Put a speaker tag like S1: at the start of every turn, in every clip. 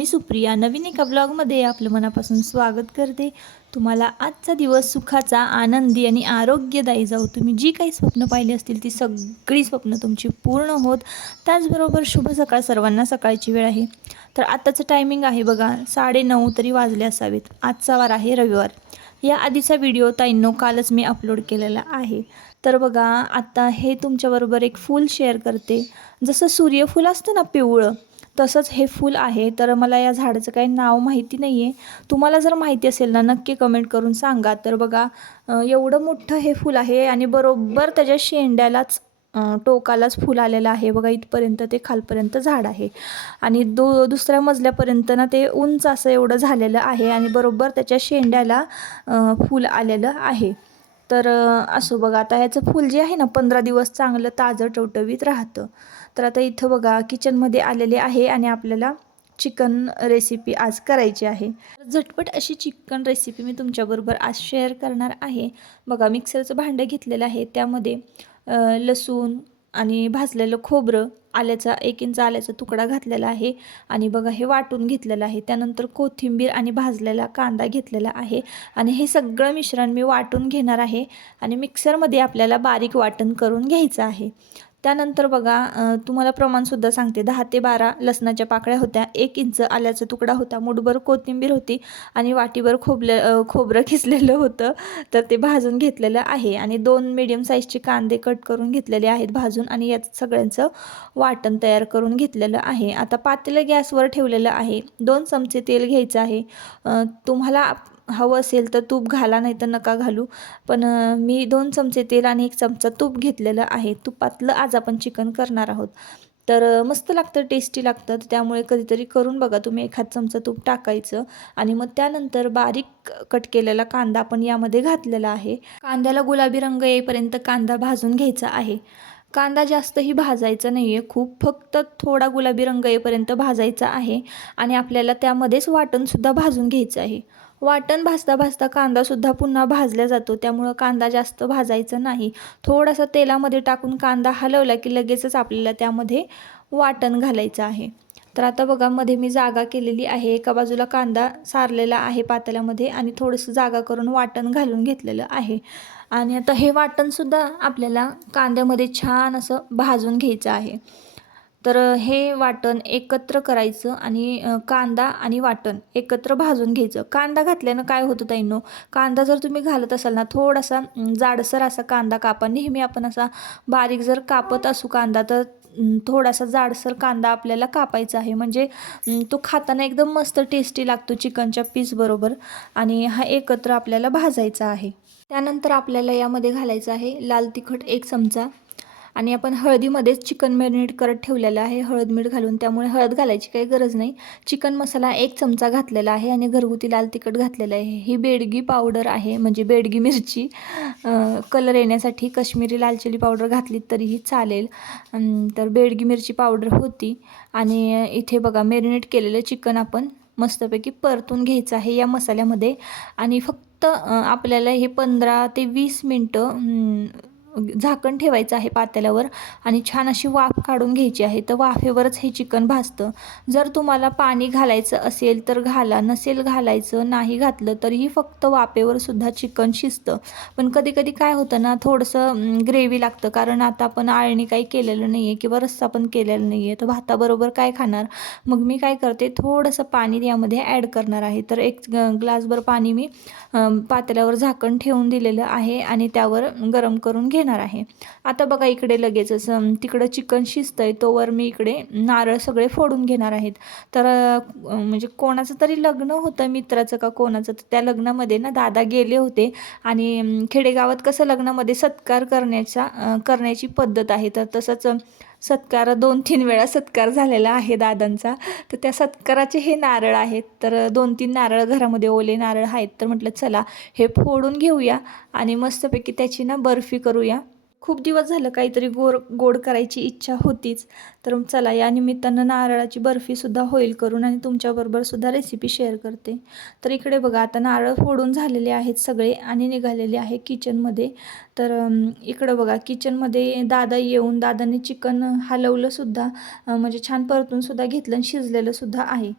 S1: मी सुप्रिया. नवीन एका ब्लॉगमध्ये आपलं मनापासून स्वागत करते. तुम्हाला आजचा दिवस सुखाचा आनंदी आणि आरोग्यदायी जाऊ तुम्ही जी काही स्वप्न पाहिली असतील ती सगळी स्वप्न तुमची पूर्ण होत. त्याचबरोबर शुभ सकाळ सर्वांना सकाळची वेळ आहे. तर आत्ताचं टायमिंग आहे बघा साडे नऊ तरी वाजले असावेत. आजचा वार आहे रविवार. या आधीचा व्हिडिओ ताईंनो कालच मी अपलोड केलेला आहे. तर बघा आता हे तुमच्याबरोबर एक फूल शेअर करते. जसं सूर्यफूल असतं ना पिवळं तसंच हे फूल आहे तर मला या झाडाचं काही नाव माहिती नाही आहे तुम्हाला जर माहिती असेल ना नक्की कमेंट करून सांगा. तर बघा एवढं मोठं हे फूल आहे आणि बरोबर त्याच्या शेंड्यालाच टोकालाच फूल आलेलं आहे. बघा इथपर्यंत ते खालपर्यंत झाड आहे. आणि दो दुसऱ्या मजल्यापर्यंत ना ते उंच असं एवढं झालेलं आहे आणि बरोबर त्याच्या शेंड्याला फूल आलेलं आहे. तर असो बघा आता ह्याचं फूल जे आहे ना पंधरा दिवस चांगलं ताजं टवटवीत राहतं. तर आता इथं बघा किचनमध्ये आलेले आहे आणि आपल्याला चिकन रेसिपी आज करायची आहे. झटपट अशी चिकन रेसिपी मी तुमच्याबरोबर आज शेअर करणार आहे. बघा मिक्सरचं भांडं घेतलेलं आहे. त्यामध्ये लसूण आणि भाजलेलं खोबरं आल्याचा एक इंच आल्याचा तुकडा घातलेला आहे. आणि बघा हे वाटून घेतलेलं आहे. त्यानंतर कोथिंबीर आणि भाजलेला कांदा घेतलेला आहे. आणि हे सगळं मिश्रण मी वाटून घेणार आहे. आणि मिक्सरमध्ये आपल्याला बारीक वाटण करून घ्यायचं आहे. त्यानंतर बघा तुम्हाला प्रमाणसुद्धा सांगते. दहा ते बारा लसणाच्या पाकळ्या होत्या. एक इंच आल्याचा तुकडा होता. मुठभर कोथिंबीर होती आणि वाटीभर खोबलं खोबरं खिसलेलं होतं. तर ते भाजून घेतलेलं आहे आणि दोन मीडियम साईजचे कांदे कट करून घेतलेले आहेत भाजून आणि यात सगळ्यांचं वाटण तयार करून घेतलेलं आहे. आता पातेलं गॅसवर ठेवलेलं आहे. दोन चमचे तेल घ्यायचं आहे. तुम्हाला हवं असेल तर तूप घाला नाही तर नका घालू. पण मी दोन चमचे तेल आणि एक चमचा तूप घेतलेलं आहे. तुपातलं आज आपण चिकन करणार आहोत. तर मस्त लागतं टेस्टी लागतं. तर त्यामुळे कधीतरी करून बघा तुम्ही एखाद चमचा तूप टाकायचं. आणि मग त्यानंतर बारीक कट केलेला कांदा आपण यामध्ये घातलेला आहे. कांद्याला गुलाबी रंग येईपर्यंत कांदा भाजून घ्यायचा आहे. कांदा जास्तही भाजायचा नाही आहे खूप फक्त थोडा गुलाबी रंग येईपर्यंत भाजायचा आहे. आणि आपल्याला त्यामध्येच वाटणसुद्धा भाजून घ्यायचं आहे. वाटण भाजता भाजता कांदासुद्धा पुन्हा भाजला जातो. त्यामुळं कांदा जास्त भाजायचा नाही. थोडासा तेलामध्ये टाकून कांदा हलवला की लगेचच आपल्याला त्यामध्ये वाटण घालायचं आहे. तर आता बघा मध्ये मी जागा केलेली आहे. एका बाजूला कांदा सारलेला आहे पातेल्यामध्ये आणि थोडंसं जागा करून वाटण घालून घेतलेलं आहे. आणि आता हे वाटणसुद्धा आपल्याला कांद्यामध्ये छान असं भाजून घ्यायचं आहे. तर हे वाटण एकत्र करायचं आणि कांदा आणि वाटण एकत्र भाजून घ्यायचं. कांदा घातल्यानं काय होतं ताईंनो? कांदा जर तुम्ही घालत असाल ना थोडासा जाडसर असा कांदा कापा. नेहमी आपण असा बारीक जर कापत असू कांदा तर थोडासा जाडसर कांदा आपल्याला कापायचा आहे. म्हणजे तो खाताना एकदम मस्त टेस्टी लागतो चिकनच्या पीसबरोबर आणि हा एकत्र आपल्याला भाजायचा आहे. त्यानंतर आपल्याला यामध्ये घालायचं आहे लाल तिखट एक चमचा. आणि आपण हळदीमध्येच चिकन मॅरिनेट करत ठेवलेलं आहे हळद मीठ घालून. त्यामुळे हळद घालायची काही गरज नाही. चिकन मसाला एक चमचा घातलेला आहे आणि घरगुती लाल तिखट घातलेलं आहे. ही बेडगी पावडर आहे म्हणजे बेडगी मिरची. कलर येण्यासाठी कश्मीरी लाल चिली पावडर घातली तरीही चालेल. तर बेडगी मिरची पावडर होती. आणि इथे बघा मॅरिनेट केलेलं चिकन आपण मस्तपैकी परतून घ्यायचं आहे या मसाल्यामध्ये. आणि फक्त आपल्याला हे पंधरा ते वीस मिनटं झाकण ठेवायचं आहे पातेल्यावर आणि छान अशी वाफ काढून घ्यायची आहे. तर वाफेवरच हे चिकन भाजतं. जर तुम्हाला पाणी घालायचं असेल तर घाला. नसेल घालायचं नाही घातलं तरीही फक्त वाफेवर सुद्धा चिकन शिजतं. पण कधी कधी काय होतं ना थोडंसं ग्रेव्ही लागतं. कारण आता आपण आळणी काही केलेलं नाही आहे किंवा रस्सा पण केलेला नाही आहे तर भाताबरोबर काय खाणार? मग मी काय करते थोडंसं पाणी यामध्ये ॲड करणार आहे. तर एक ग्लासभर पाणी मी पातेल्यावर झाकण ठेवून दिलेलं आहे आणि त्यावर गरम करून घेणार आहे. आता बघा इकडे लगेचच तिकडं चिकन शिजतंय तोवर मी इकडे नारळ सगळे फोडून घेणार आहेत. तर म्हणजे कोणाचं तरी लग्न होतं मित्राचं का कोणाचं तर त्या लग्नामध्ये ना दादा गेले होते. आणि खेडेगावात कसं लग्नामध्ये सत्कार करण्याचा करण्याची पद्धत आहे तर तसंच सत्कार दोन तीन वेळा सत्कार झालेला आहे दादांचा. तर त्या सत्काराचे हे नारळ आहेत. तर दोन तीन नारळ घरामध्ये ओले नारळ आहेत. तर म्हटलं चला हे फोडून घेऊया आणि मस्तपैकी त्याची ना बर्फी करूया. खूप दिवस झालं काहीतरी गोड गोड करायची इच्छा होतीच. तर चला या निमित्तानं नारळाची बर्फीसुद्धा होईल करून आणि तुमच्याबरोबर सुद्धा रेसिपी शेअर करते. तर इकडे बघा आता नारळ फोडून झालेले आहेत सगळे आणि निघालेले आहे किचनमध्ये तर इकडं बघा किचनमध्ये दादा येऊन दादाने चिकन हलवलंसुद्धा म्हणजे छान परतूनसुद्धा घेतलं आणि शिजलेलंसुद्धा आहे.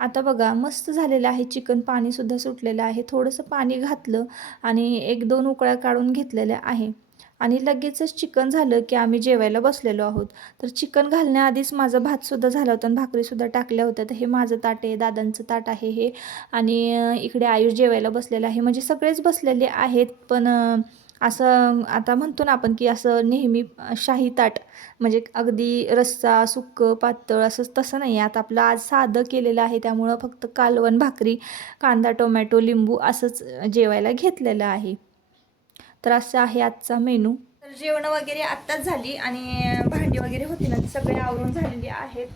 S1: आता बघा मस्त झालेलं आहे चिकन पाणीसुद्धा सुटलेलं आहे. थोडंसं पाणी घातलं आणि एक दोन उकळ्या काढून घेतलेल्या आहे. आणि लगेचच चिकन झालं की आम्ही जेवायला बसलेलो आहोत. तर चिकन घालण्याआधीच माझा भातसुद्धा झाला होता आणि भाकरीसुद्धा टाकल्या होत्या. तर हे माझं ताट आहे दादांचं ताट आहे हे. आणि इकडे आयुष जेवायला बसलेलं आहे. म्हणजे सगळेच बसलेले आहेत पण असं आता म्हणतो ना आपण की असं नेहमी शाही ताट म्हणजे अगदी रस्सा सुक्कं पातळ असं तसं नाही आहे. आता आपलं आज साधं केलेलं आहे त्यामुळं फक्त कालवण भाकरी कांदा टोमॅटो लिंबू असंच जेवायला घेतलेलं आहे. तर असं आहे आजचा मेनू. तर जेवण वगैरे आत्ताच झाली आणि भांडी वगैरे होती ना ती सगळे आवरून झालेली आहेत.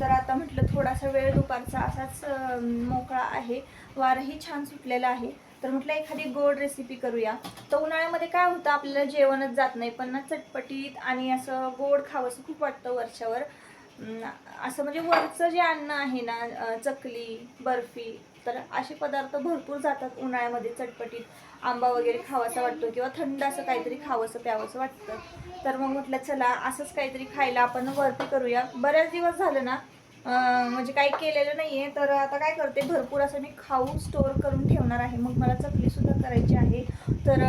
S1: तर आता म्हटलं थोडासा वेळ दुपारचा असाच मोकळा आहे. वारही छान सुटलेला आहे. तर म्हटलं एखादी गोड रेसिपी करूया. तर उन्हाळ्यामध्ये काय होतं आपल्याला जेवणच जात नाही पण ना चटपटीत आणि असं गोड खावंसं खूप वाटतं वरच्यावर. असं म्हणजे वरचं जे अन्न आहे ना चकली बर्फी तर असे पदार्थ भरपूर जातात उन्हाळ्यामध्ये चटपटीत. आंबा वगैरे खावासा वाटतो किंवा थंड असं काहीतरी खावंसं प्यावंसं वाटतं. तर मग म्हटलं चला असंच काहीतरी खायला आपण वरती करूया. बऱ्याच दिवस झालं ना म्हणजे काही केलेलं नाही आहे तर आता काय करते भरपूर असं मी खाऊ स्टोअर करून ठेवणार आहे. मग मला चकलीसुद्धा करायची आहे. तर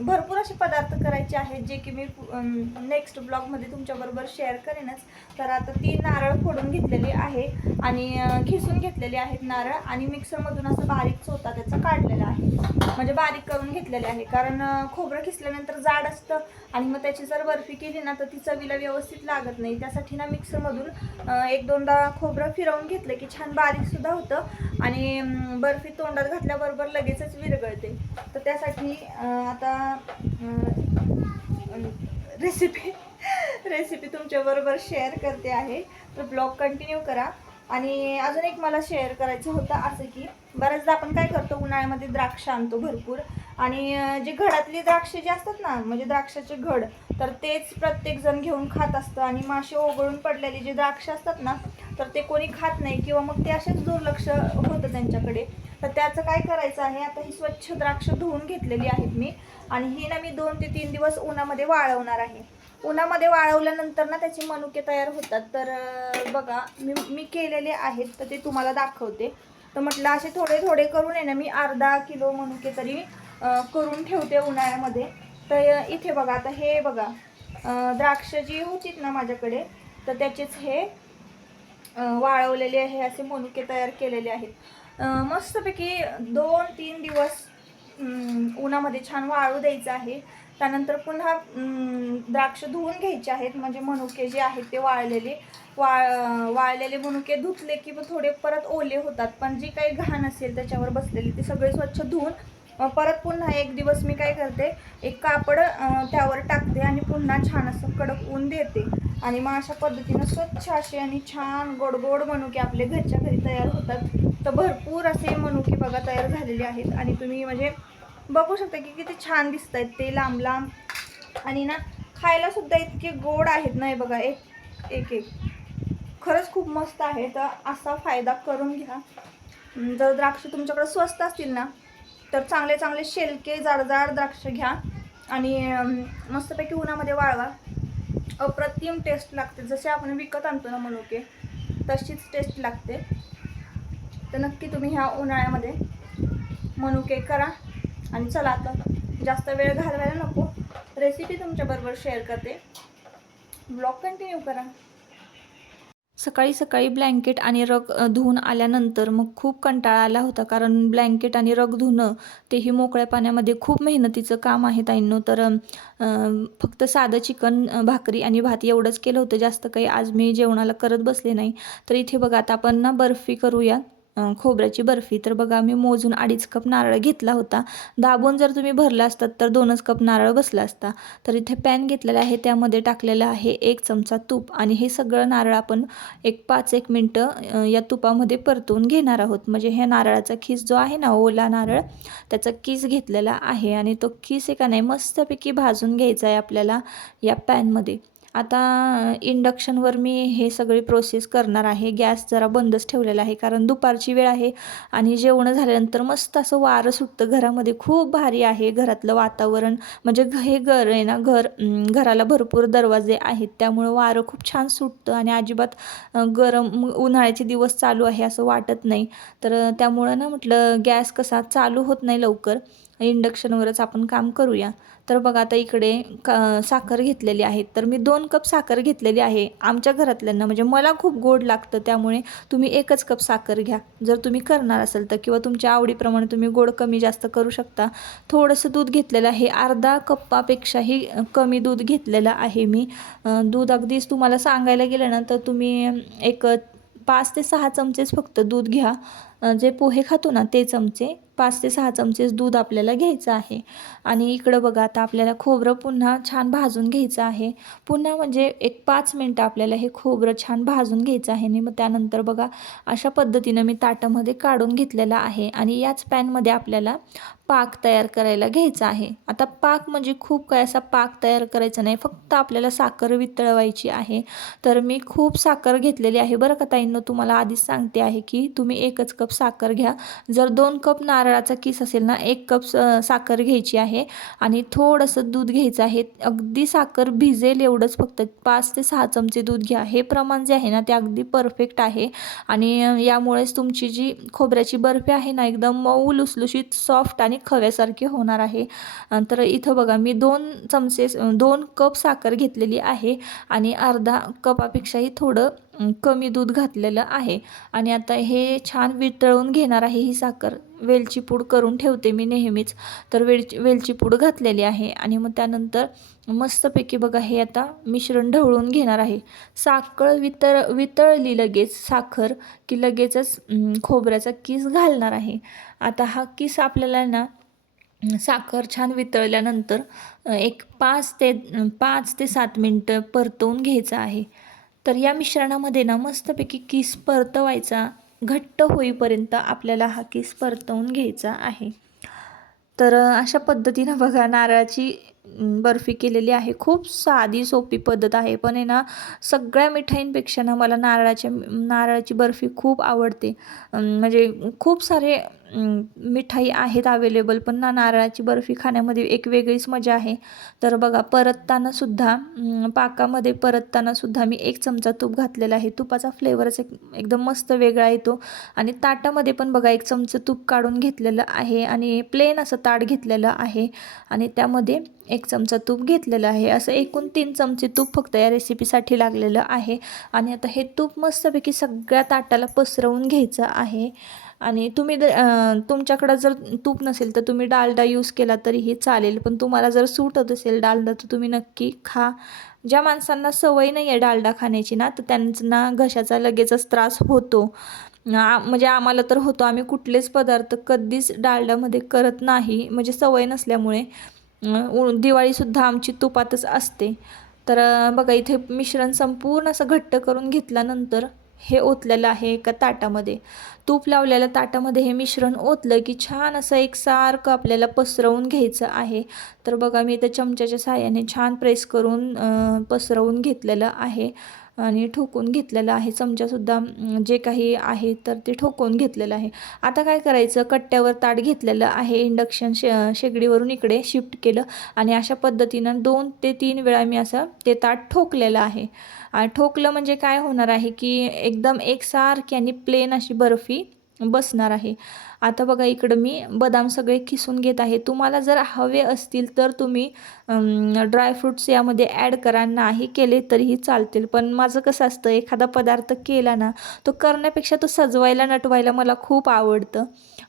S1: भरपूर असे पदार्थ करायचे आहेत जे की मी नेक्स्ट ब्लॉगमध्ये तुमच्याबरोबर शेअर करेनच. तर आता ती नारळ फोडून घेतलेली आहे आणि खिसून घेतलेली आहेत नारळ आणि मिक्सरमधून असं बारीक चोता त्याचा काढलेला आहे. म्हणजे बारीक करून घेतलेले आहे. कारण खोबरं खिसल्यानंतर जाड असतं आणि मग त्याची जर बर्फी केली ना तर ती चवीला व्यवस्थित लागत नाही. त्यासाठी ना मिक्सरमधून एक दोनदा खोबरं फिरवून घेतलं की छान बारीकसुद्धा होतं आणि बर्फी तोंडात घातल्याबरोबर लगेचच विरगळते तर त्यासाठी आता रेसिपी रेसिपी तुमच्याबरोबर शेअर करते आहे. तर ब्लॉग कंटिन्यू करा. आणि अजून एक मला शेअर करायचं होतं असं की बऱ्याचदा आपण काय करतो उन्हाळ्यामध्ये द्राक्ष आणतो भरपूर. आणि जे घडातली द्राक्ष जे असतात ना म्हणजे द्राक्षाचे घड तर तेच प्रत्येक जण घेऊन खात असतं. आणि मासे ओघळून पडलेले जे द्राक्ष असतात ना तर ते कोणी खात नाही किंवा मग ते असेच दुर्लक्ष होतं त्यांच्याकडे. तर त्याचं काय करायचं आहे आता ही स्वच्छ द्राक्ष धुवून घेतलेली आहेत मी. आणि ही ना मी दोन ते तीन दिवस उन्हामध्ये वाळवणार आहे. उन्हामध्ये वाळवल्यानंतर ना त्याचे मनुके तयार होतात. तर बघा मी मी केलेले आहेत तर ते तुम्हाला दाखवते. तर म्हटलं असे थोडे थोडे करून आहे ना मी अर्धा किलो मनुके तरी करून ठेवते उन्हाळ्यामध्ये. तर इथे बघा आता हे बघा द्राक्ष जी होतीत ना माझ्याकडे तर त्याचेच हे वाळवलेले आहे असे मनुके तयार केलेले आहेत. मस्तपैकी दोन तीन दिवस उन्हामध्ये छान वाळू द्यायचं आहे. त्यानंतर पुन्हा द्राक्ष धुवून घ्यायचे आहेत. म्हणजे मनुके जे आहेत ते वाळलेले वाळ वाळलेले मनुके धुतले की मग थोडे परत ओले होतात. पण जी काही घाण असेल त्याच्यावर बसलेली ते सगळे स्वच्छ धुवून परत पुन्हा एक दिवस मी काय करते एक कापड त्यावर टाकते आणि पुन्हा छान असं कडक ऊन देते. आणि मग अशा पद्धतीनं स्वच्छ असे आणि छान गोड गोड मनुके आपले घरच्या घरी तयार होतात. तर भरपूर असे मनुके बघा तयार झालेले आहेत. आणि तुम्ही म्हणजे बघू शकता की किती छान दिसत आहेत ते लांब लांब आणि ना खायला सुद्धा इतके गोड आहेत ना हे बघा. एक एक एक. खरंच खूप मस्त आहे. तर असा फायदा करून घ्या. जर द्राक्ष तुमच्याकडे स्वस्त असतील ना तर चांगले चांगले शेलके जाडजाड द्राक्ष घ्या. आणि मस्तपैकी उन्हामध्ये वाळवा. अप्रतिम टेस्ट लागते. जसे आपण विकत आणतो ना मनुके तशीच टेस्ट लागते. तर नक्की तुम्ही ह्या उन्हाळ्यामध्ये मनुके करा. आणि चला आता जास्त वेळ घालवायला नको. रेसिपी तुमच्याबरोबर शेअर करते. ब्लॉग कंटिन्यू करा. सकाळी सकाळी ब्लँकेट आणि रग धुवून आल्यानंतर मग खूप कंटाळा आला होता कारण ब्लँकेट आणि रग धुणं तेही मोकळ्या पाण्यामध्ये खूप मेहनतीचं काम आहे ताईंनो. तर फक्त साधं चिकन भाकरी आणि भात एवढंच केलं होतं. जास्त काही आज मी जेवणाला करत बसले नाही. तर इथे बघा आता आपण ना बर्फी करूया. खोबऱ्याची बर्फी. तर बघा मी मोजून अडीच कप नारळ घेतला होता. दाबून जर तुम्ही भरला असतात तर दोनच कप नारळ बसला असता. तर इथे पॅन घेतलेला आहे. त्यामध्ये टाकलेलं आहे एक चमचा तूप. आणि हे सगळं नारळ आपण एक पाच एक मिनटं या तुपामध्ये परतून घेणार आहोत. म्हणजे हे नारळाचा खीस जो आहे ना ओला नारळ त्याचा किस घेतलेला आहे. आणि तो किस आहे का नाही मस्तपैकी भाजून घ्यायचा आहे आपल्याला या पॅनमध्ये आता इंडक्शनवर मी हे सगळी प्रोसेस करणार आहे. गॅस जरा बंदच ठेवलेला आहे कारण दुपारची वेळ आहे आणि जेवणं झाल्यानंतर मस्त असं वारं सुटतं. घरामध्ये खूप भारी आहे घरातलं वातावरण. म्हणजे हे घर आहे ना घर घराला भरपूर दरवाजे आहेत. त्यामुळं वारं खूप छान सुटतं आणि अजिबात गरम उन्हाळ्याचे दिवस चालू आहे असं वाटत नाही. तर त्यामुळं ना म्हटलं गॅस कसा चालू होत नाही लवकर. इंडक्शनवरच आपण काम करूया. तर बघा आता इकडे क साखर घेतलेली आहे. तर मी दोन कप साखर घेतलेली आहे आमच्या घरातल्यांना. म्हणजे मला खूप गोड लागतं त्यामुळे तुम्ही एकच कप साखर घ्या. जर तुम्ही करणार असेल तर किंवा तुमच्या आवडीप्रमाणे तुम्ही गोड कमी जास्त करू शकता. थोडंसं दूध घेतलेलं आहे. अर्धा कप्पापेक्षाही कमी दूध घेतलेलं आहे मी. दूध अगदीच तुम्हाला सांगायला गेलं ना तर तुम्ही एक पाच ते सहा चमचेच फक्त दूध घ्या. जे पोहे खातो ना ते चमचे पाच ते सहा चमचेच दूध आपल्याला घ्यायचं आहे. आणि इकडं बघा आता आपल्याला खोबरं पुन्हा छान भाजून घ्यायचं आहे. पुन्हा म्हणजे एक पाच मिनटं आपल्याला हे खोबरं छान भाजून घ्यायचं आहे. आणि मग त्यानंतर बघा अशा पद्धतीनं मी ताटामध्ये काढून घेतलेलं आहे. आणि याच पॅनमध्ये आपल्याला पाक तयार करायला घ्यायचा आहे. आता पाक म्हणजे खूप काय असा पाक तयार करायचा नाही फक्त आपल्याला साखर वितळवायची आहे. तर मी खूप साखर घेतलेली आहे बरं का ताईंनो तुम्हाला आधीच सांगते आहे की तुम्ही एकच कप साखर घ्या. जर दोन कप नारळाचा किस असेल ना एक कप स- साखर घ्यायची आहे आणि थोडंसं दूध घ्यायचं आहे. अगदी साखर भिजेल एवढंच फक्त पाच ते सहा चमचे दूध घ्या. हे प्रमाण जे आहे ना ते अगदी परफेक्ट आहे. आणि यामुळेच तुमची जी खोबऱ्याची बर्फी आहे ना एकदम मऊ लुसलुशीत सॉफ्ट आणि खव्यासारखी होणार आहे. तर इथं बघा मी दोन चमचे दोन कप साखर घेतलेली आहे आणि अर्धा कपापेक्षाही थोडं कमी दूध घातलेलं आहे. आणि आता हे छान वितळून घेणार आहे ही साखर. वेलची पूड करून ठेवते मी नेहमीच. तर वेलची वेलची पूड घातलेली आहे. आणि मग त्यानंतर मस्तपैकी बघा हे आता मिश्रण ढवळून घेणार आहे. साखर वितळ वितळली लगेच साखर की लगेचच खोबऱ्याचा किस घालणार आहे. आता हा किस आपल्याला ना साखर छान वितळल्यानंतर एक पाच ते पाच ते सात मिनटं परतवून घ्यायचं आहे. तर या मिश्रणामध्ये ना मस्तपैकी किस परतवायचा घट्ट होईपर्यंत आपल्याला हा किस परतवून घ्यायचा आहे. तर अशा पद्धतीनं बघा नारळाची बर्फी केलेली आहे. खूप साधी सोपी पद्धत आहे. पण आहे ना सगळ्या मिठाईंपेक्षा ना मला नारळाच्या नारळाची बर्फी खूप आवडते. म्हणजे खूप सारे मिठाई आहेत अवेलेबल पण ना नारळाची बर्फी खाण्यामध्ये एक वेगळीच मजा आहे. तर बघा परतताना सुद्धा पाकामध्ये परतताना सुद्धा मी एक चमचा तूप घातलेला आहे. तुपाचा फ्लेवरच एक एकदम मस्त वेगळा येतो. आणि ताटामध्ये पण बघा एक चमचं तूप काढून घेतलेलं आहे आणि प्लेन असं ताट घेतलेलं आहे. आणि त्यामध्ये एक चमचा तूप घेतलेलं आहे. असं एकूण तीन चमचे तूप फक्त या रेसिपीसाठी लागलेलं आहे. आणि आता हे तूप मस्तपैकी सगळ्या ताटाला पसरवून घ्यायचं आहे. आणि तुम्ही द- तुमच्याकडं जर तूप नसेल तर तुम्ही डालडा यूज केला तरीही चालेल. पण तुम्हाला जर सूट होत असेल डालडा तर तुम्ही नक्की खा. ज्या माणसांना सवय नाही आहे डालडा खाण्याची ना तर त्यांना घशाचा लगेचच त्रास होतो. म्हणजे आम्हाला तर होतो. आम्ही कुठलेच पदार्थ कधीच डालड्यामध्ये करत नाही. म्हणजे सवय नसल्यामुळे दिवाळीसुद्धा आमची तुपातच असते. तर बघा इथे मिश्रण संपूर्ण असं घट्ट करून घेतल्यानंतर हे ओतलेलं आहे एका ताटामध्ये. तूप लावलेल्या ताटामध्ये हे मिश्रण ओतलं की छान असं एक सारखं आपल्याला पसरवून घ्यायचं आहे. तर बघा मी त्या चमच्याच्या साह्याने छान प्रेस करून पसरवून घेतलेलं आहे. आणि ठोकून घेतलेलं आहे. चमचासुद्धा जे काही आहे तर ते ठोकून घेतलेलं आहे. आता काय करायचं? कट्ट्यावर ताट घेतलेलं आहे. इंडक्शन शे शेगडीवरून इकडे शिफ्ट केलं आणि अशा पद्धतीनं दोन ते तीन वेळा मी असं ते ताट ठोकलेलं आहे. ठोकलं म्हणजे काय होणार आहे की एकदम एकसारखी आणि प्लेन अशी बर्फी बसणार आहे. आता बघा इकडं मी बदाम सगळे किसून घेत आहे. तुम्हाला जर हवे असतील तर तुम्ही ड्रायफ्रूट्स यामध्ये ॲड करा. नाही केले तरीही चालतील. पण माझं कसं असतं एखादा पदार्थ केला ना तो करण्यापेक्षा तो सजवायला नटवायला मला खूप आवडतं.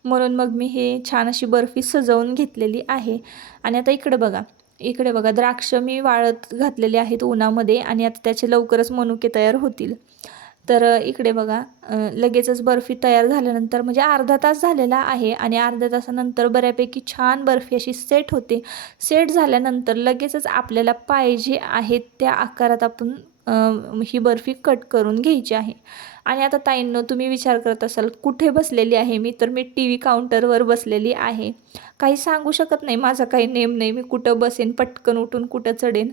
S1: म्हणून मग मी हे छान अशी बर्फी सजवून घेतलेली आहे. आणि आता इकडं बघा इकडे बघा द्राक्ष मी वाळत घातलेले आहेत उन्हामध्ये आणि आता त्याचे लवकरच मनुके तयार होतील. तर इकडे बघा लगेचच बर्फी तयार झाल्यानंतर म्हणजे अर्धा तास झालेला आहे आणि अर्ध्या तासानंतर बऱ्यापैकी छान बर्फी अशी सेट होते. सेट झाल्यानंतर लगेचच आपल्याला पाहिजे आहेत त्या आकारात आपण ही बर्फी कट करून घ्यायची आहे. आणि आता ताईंनो तुम्ही विचार करत असाल कुठे बसलेली आहे मी? तर मी टी व्ही काउंटरवर बसलेली आहे. काही सांगू शकत नाही माझा काही नेम नाही. मी कुठं बसेन पटकन उठून कुठं चढेन?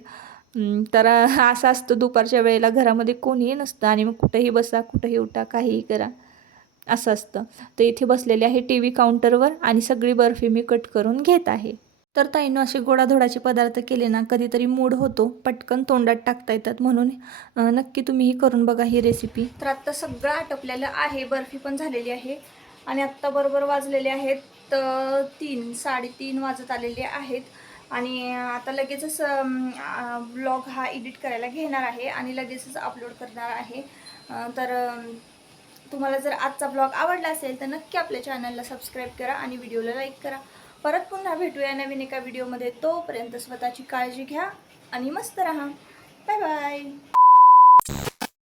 S1: तर असं असतं दुपारच्या वेळेला घरामध्ये कोणीही नसतं आणि मग कुठंही बसा कुठंही उठा काहीही करा. असं असतं. तर इथे बसलेले आहे टी व्ही काउंटरवर आणि सगळी बर्फी मी कट करून घेत आहे. तर ताईनं असे गोडाधोडाचे पदार्थ केले ना कधीतरी मूड होतो पटकन तोंडात टाकता येतात म्हणून नक्की तुम्हीही करून बघा ही रेसिपी तर आत्ता सगळं आटपलेलं आहे बर्फी पण झालेली आहे आणि आत्ता बरोबर वाजलेले आहेत तीन साडेतीन वाजत आलेले आहेत. आणि आता लगेचच ब्लॉग हा एडिट करायला घेणार आहे आणि लगेचच अपलोड करणार आहे. तर तुम्हाला जर आजचा ब्लॉग आवडला असेल तर नक्की आपल्या चॅनलला सबस्क्राईब करा आणि व्हिडिओला लाईक करा. परत पुन्हा भेटूया नवीन एका व्हिडिओमध्ये. तोपर्यंत स्वतःची काळजी घ्या आणि मस्त राहा. Bye bye.